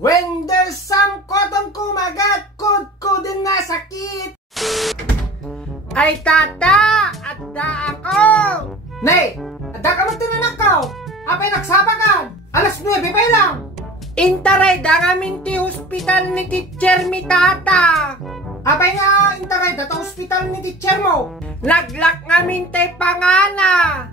When there's some cotton kumagat, ko din na sakit. Ay tata, adda ako. Nay, adda ka mo tinanak ko. Apay nagsabagan. Alas 9 pa lang. Intaray da ngamin ti hospital ni teacher mi tata. Apay nga intaray da ta hospital ni teacher mo. Naglak ngamin tay pangana.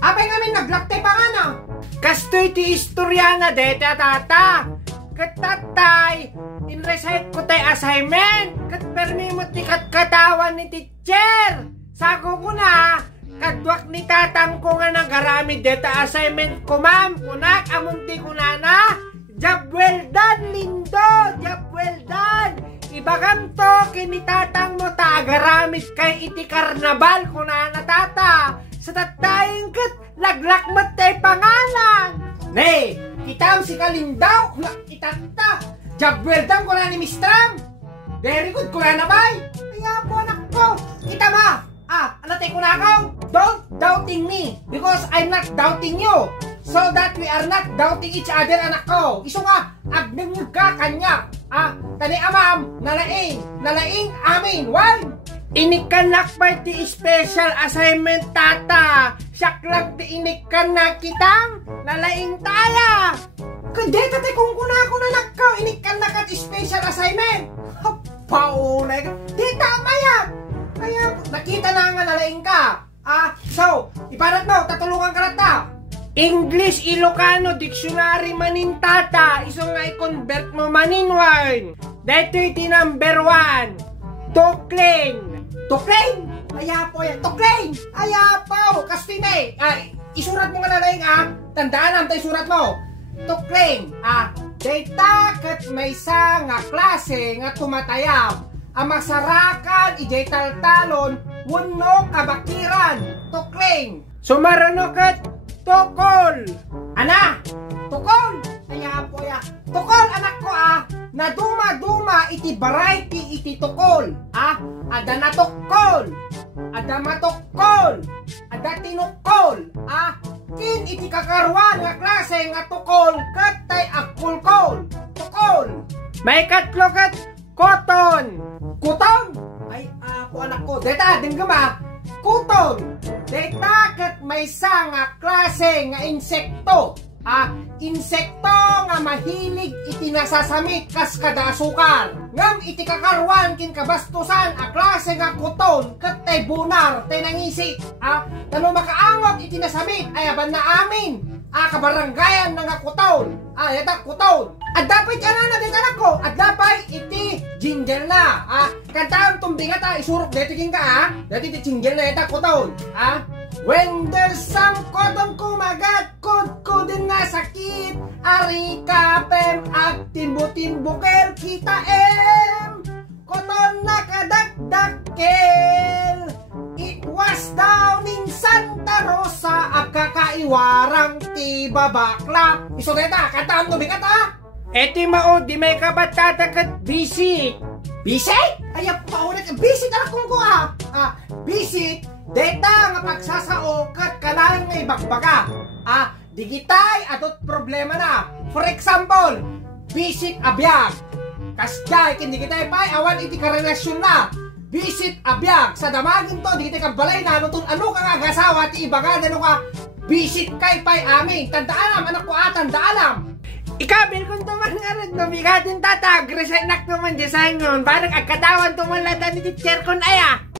Apay ngamin naglak tay pangana. Kastoy ti istorya na deta tata. Katatay, in-recite ko tay assignment. Katpermi mo ti katawan ni teacher. Sako ko na, kadwak ni tatang ko nga nagaramid deta assignment ko ma'am. Kunak, amunti ko na na. Job well done, Lindo. Job well done. Ibagam to, kinitatang mo ta agaramid kay iti karnabal ko na tata. Sa tatayang kat, laglak mo tay pangalan. Nay, kitam si Kalindaw, itata, job well done ko na ni Mistram. Very good ko na bay. Kaya po anak ko, kita ma. Anatay ko na ako. Don't doubting me because I'm not doubting you. So that we are not doubting each other anak ko. Iso nga, agning ka kanya. Tani amam, nalaing amin. One. Inikan nakpay ti special assignment tata. Siyak lang ti inikan na kitang nalaing taya. Kundi tatay kung kuna ko na nakaw inikan na kat special assignment. Paunay ka. Di tama yan. Kaya nakita na nga nalaing ka. So, iparat mo, tatulungan ka na ta. English Ilocano Dictionary manin tata. Iso nga i-convert mo manin wine. Dito iti number 1. Tukling. Tukling? Ayapo yan. Tukling! Ayapo! Kastinay! Isurat mo nga nalaing tandaan ang tayo surat mo. Tukling! Data kat may isa nga klase nga tumatayam. Ang masarakan, ijay taltalon, wano kabakiran. Tukling! Sumarano kat tukol! Ana! Tukol! Ayapo yan. Tukol anak ko na duma-duma iti variety iti tukol. Ada natukol. Ada matukol. Ada tinukol. Kin iti kakarwan nga klase nga tukol katay agkulkol. Tukol. May katlo kat koton. Kuton? Ay po anak ko. Deta dinggama. Kuton. Deta kat may sa nga klase nga insekto. Insekto nga mahilig iti nasasamit kas kada asukar. Ngam iti kakarwan kin kabastusan klase nga kuton ket tay bunar tay nangisik. Tano makaangot iti nasamit ay aban na amin. Kabaranggayan na nga kuton. Yata kuton. At dapat na din anak ko. At dapat iti jingle na. Kantaan tumbingat isurok dito king ka dito iti jingle na yata kuton. When there's some cotton kumagat, ko din na sakit. Ari kapem at timbo-timbokel kita Cotton na kadakdakkel. It was down in Santa Rosa agkakaiwarang ti babakla. Isoreta, kantaan to bigat Eti mao di may kabatata kat visit. Visit? Ayap paunat visit anak kong ko visit. Deta nga pagsasao kat kanalang nga ibagbaga. Digitay atot problema na. For example, visit abiyag. Kasjay kin digitay pay awan iti karelasyon na. Visit abiyag sa damagin to digitay ka balay na ano ka nga agasawa ti ibaga ano ka visit kay pay amin. Tandaalam anak ko tandaalam. Ikabil kung tuman nga rin numigatin tatag. Resign nak tuman design ngon. Barang agkatawan tuman lada ni teacher kon aya.